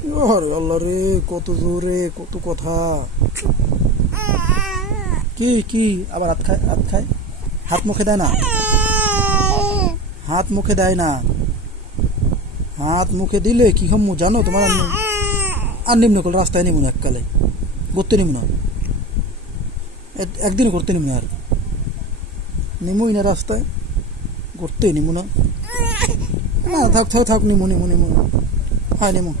আরে আল্লাহ রে, কত জোরে, কত কথা। কি কি আবার হাত খায়, হাত খায়, হাত মুখে দেয় না, হাত মুখে দেয় না। হাত মুখে দিলে কি খামু জানো তোমার? আর নিম্ন করলে রাস্তায় নিমুন, এককালে ঘুরতে নিমুন, একদিন ঘুরতে নিমুন, আর নিমুই না রাস্তায়, ঘুরতে নিমু না। না থাক থাক থাক, নিমু নিমু নিমু, হ্যাঁ নিমু,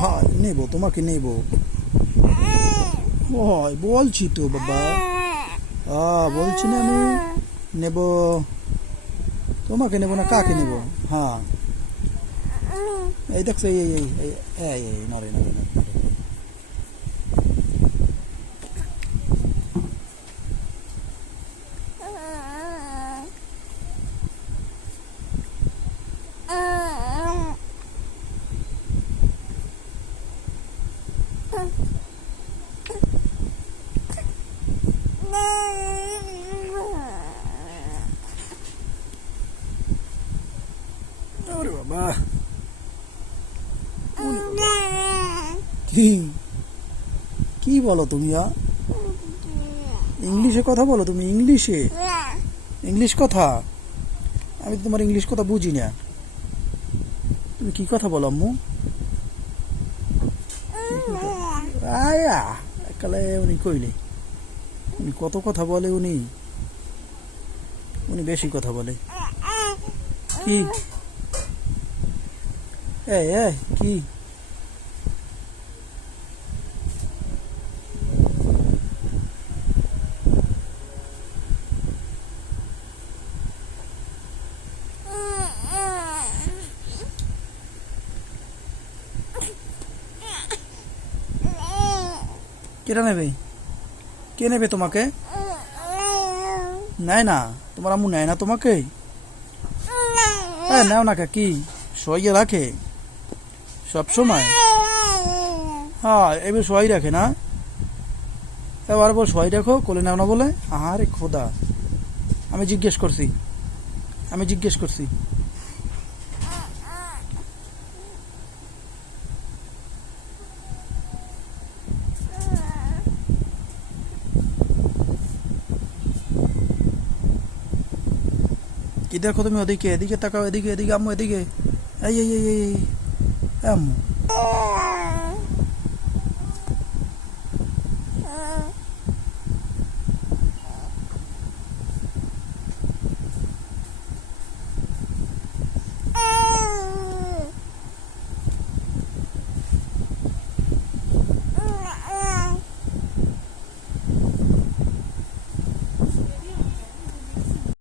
হ্যাঁ নেবো, তোমাকে নেবো, হয় বলছি তো বাবা, বলছি না আমি নেব, তোমাকে নেবো না কাকে নেব? হ্যাঁ এই দেখছো, এই এই এই এই এই নরে নরে নরে। ওরে বাবা, কি কি বলো তুমি? ইংলিশে কথা বলো তুমি, ইংলিশে, ইংলিশ কথা? আমি তো তোমার ইংলিশ কথা বুঝি না, তুমি কি কথা বলো আম্মু? আয়া একালে উনি কইলে, উনি কত কথা বলে, উনি উনি বেশি কথা বলে। কি এ এ কি কেটা নেবে? কে নেবে তোমাকে? নেয় না তোমার আম্মু, নেয় না তোমাকে? হ্যাঁ নেও না, কি সইয়ে রাখে সব সময়? হ্যাঁ এবার সই রাখে না, এবার বল সই রাখো, কোলে নেও না বলে। আরে খোদা, আমি জিজ্ঞেস করছি, আমি জিজ্ঞেস করছি। কি দেখো তুমি ওদিকে? এদিকে তাকাও, এদিকে এদিকে আম্মু, এদিকে, এই এই এই এই, আম্মু